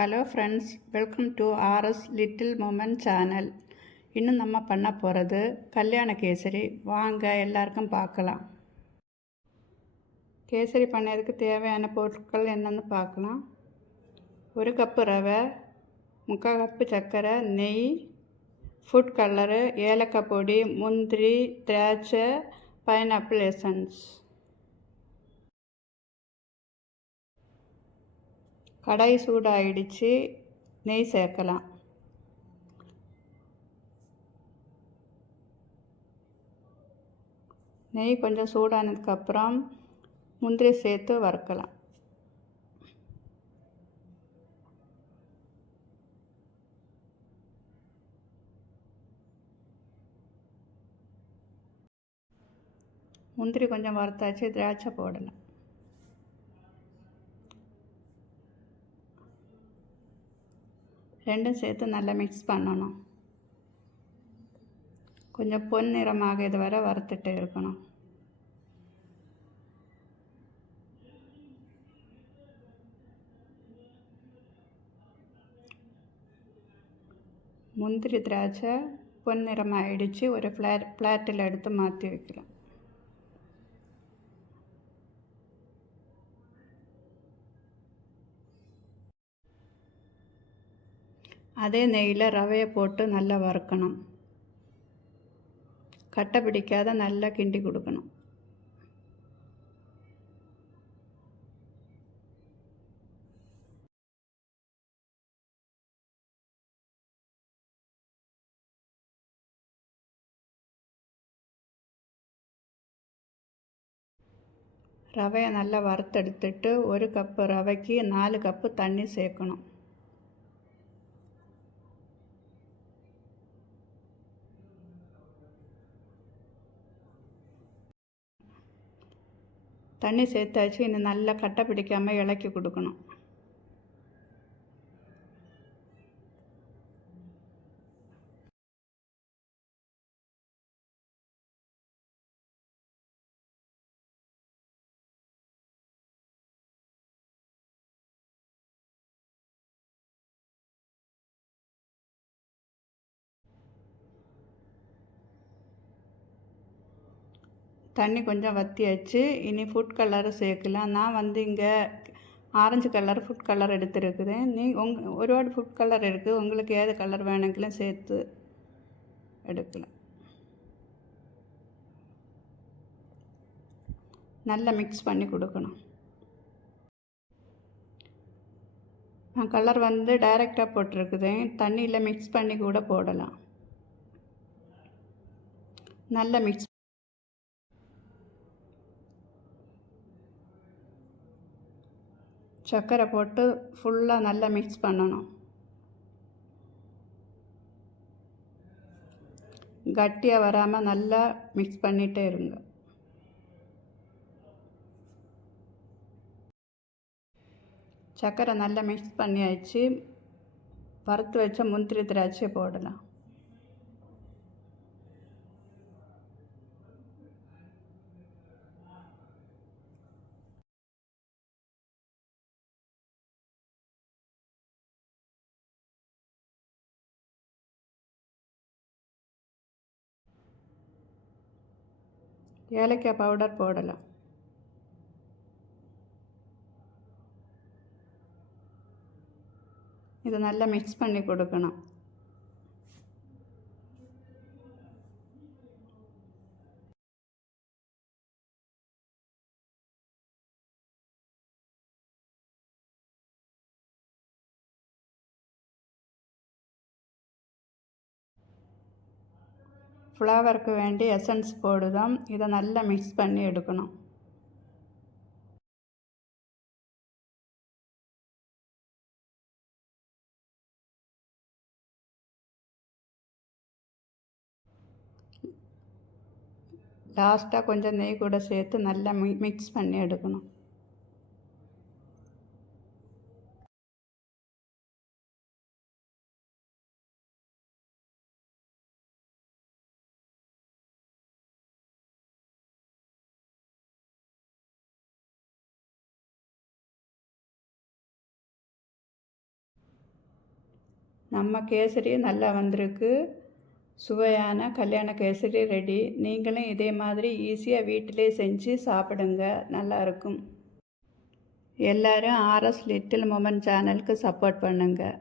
Hello friends, welcome to RS little moment channel. இன்னும் நம்ம பண்ண போகிறது கல்யாண கேசரி. வாங்க எல்லாருக்கும் பார்க்கலாம். கேசரி பண்ணதுக்கு தேவையான பொருட்கள் என்னென்னு பார்க்கலாம். 1 கப்பு ரவை, 3/4 கப்பு சர்க்கரை, நெய், ஃபுட் கலரு, ஏலக்காய் பொடி, முந்திரி, திராட்சை, பைனாப்பிள் எசன்ஸ். கடாய் சூடாகிடுச்சு, நெய் சேர்க்கலாம். நெய் கொஞ்சம் சூடானதுக்கப்புறம் முந்திரி சேர்த்து வறுக்கலாம். முந்திரி கொஞ்சம் வறுத்தாச்சு, திராட்சை போடலாம். ரெண்டும் சேர்த்து நல்லா மிக்ஸ் பண்ணணும். கொஞ்சம் பொன்னிறமாக இது வரை வறுத்துட்டு இருக்கணும். முந்திரி திராட்சை பொன்னிறமாகிடுச்சு. ஒரு பிளாட்டில் எடுத்து மாற்றி வைக்கலாம். அதே நெய்யில் ரவையை போட்டு நல்லா வறுக்கணும். கட்டை பிடிக்காத நல்லா கிண்டி கொடுக்கணும். ரவையை நல்லா வறுத்தெடுத்துட்டு 1 கப்பு ரவைக்கு 4 கப்பு தண்ணி சேர்க்கணும். தண்ணி சேர்த்தாச்சு. இன்னும் நல்லா கட்டை பிடிக்காமல் இளக்கி கொடுக்கணும். தண்ணி கொஞ்சம் வற்றியாச்சு. இனி ஃபுட் கலரு சேர்க்கலாம். நான் இங்கே ஆரஞ்சு கலர் ஃபுட் கலர் எடுத்துருக்குறேன். ஒருபாடு ஃபுட் கலர் இருக்குது. உங்களுக்கு ஏது கலர் வேணுங்களும் சேர்த்து எடுக்கலாம். நல்லா மிக்ஸ் பண்ணி கொடுக்கணும். நான் கலர் டைரெக்டாக போட்டிருக்குதேன். தண்ணியில் மிக்ஸ் பண்ணி கூட போடலாம். நல்லா மிக்ஸ் சர்க்கரை போட்டு ஃபுல்லாக நல்லா மிக்ஸ் பண்ணணும். கட்டியாக வராமல் நல்லா மிக்ஸ் பண்ணிகிட்டே இருங்க. சர்க்கரை நல்லா மிக்ஸ் பண்ணியாச்சு. வறுத்து வச்ச முந்திரி திராட்சை போடலாம். ஏலக்காய் பவுடர் போடலாம். இதை நல்லா மிக்ஸ் பண்ணி கொடுக்கணும். ஃப்ளேவருக்கு வேண்டி எசன்ஸ் போடுதோம். இதை நல்லா மிக்ஸ் பண்ணி எடுக்கணும். லாஸ்ட்டாக கொஞ்சம் நெய் கூட சேர்த்து நல்லா மிக்ஸ் பண்ணி எடுக்கணும். நம்ம கேசரி நல்லா வந்திருக்கு. சுவையான கல்யாண கேசரி ரெடி. நீங்களும் இதே மாதிரி ஈஸியாக வீட்டிலே செஞ்சு சாப்பிடுங்க. நல்லாயிருக்கும். எல்லோரும் ஆர்எஸ் லிட்டில் மொமெண்ட் சேனலுக்கு சப்போர்ட் பண்ணுங்கள்.